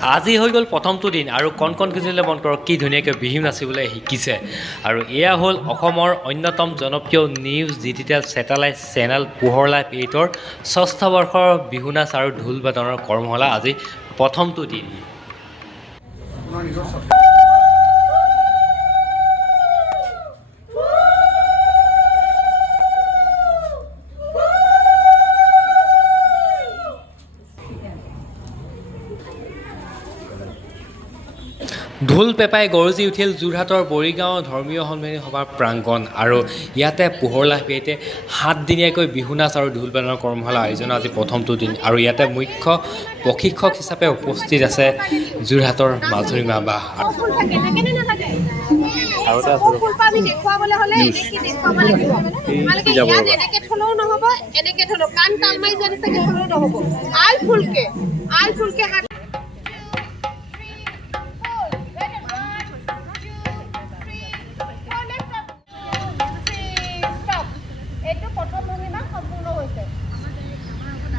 আজি হৈ গ'ল প্ৰথমটো দিন আৰু কণ কেজিলৈ মন কৰক কি ধুনীয়াকৈ বিহু নাচিবলৈ শিকিছে আৰু এয়া হ'ল অসমৰ অন্যতম জনপ্ৰিয় নিউজ ডিজিটেল ছেটেলাইট চেনেল পোহৰ লাইভ 8ৰ ষষ্ঠ বৰ্ষৰ বিহু নাচ আৰু ঢোল বাদনৰ কৰ্মশালা আজি প্ৰথমটো দিন। ঢোল পেপাই গৰজি উঠিল যোৰহাটৰ বৰিগাঁও ধৰ্মীয় সন্মিলনী সভাৰ প্ৰাংগণ আৰু ইয়াতে পোহৰ লাভ 8 সাতদিনীয়াকৈ বিহু নাচ আৰু ঢোল বাদনৰ কৰ্মশালা আয়োজনৰ আজি প্ৰথমটো দিন আৰু ইয়াতে মুখ্য প্ৰশিক্ষক হিচাপে উপস্থিত আছে যোৰহাটৰ মাজুৰিমা বা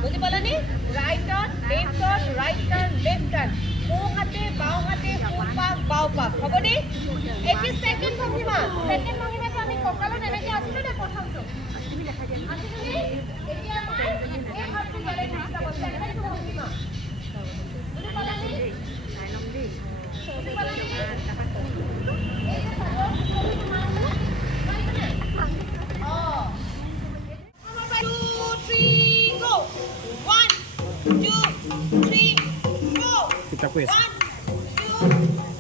বুজি পালানি? রাইট টার্ন, লেফট টার্ন, ও হাতে বাও হাতে সোঁ পাক বাও পাক হবনি? এটি সেকেন্ড ভঙ্গিমা তো আমি কঁকালত এনেকে আছিলো না প্ৰথমটো তুমি দেখা দিয়া আছিলো এতিয়া মই এই হাতটো গলে নিচিনা বস্তু এনেকে ভঙ্গিমা বুজি পালানি? বুজি পালানি? এই যে সাধারণ তুমি তোমার One, two, three, go. 1, 2,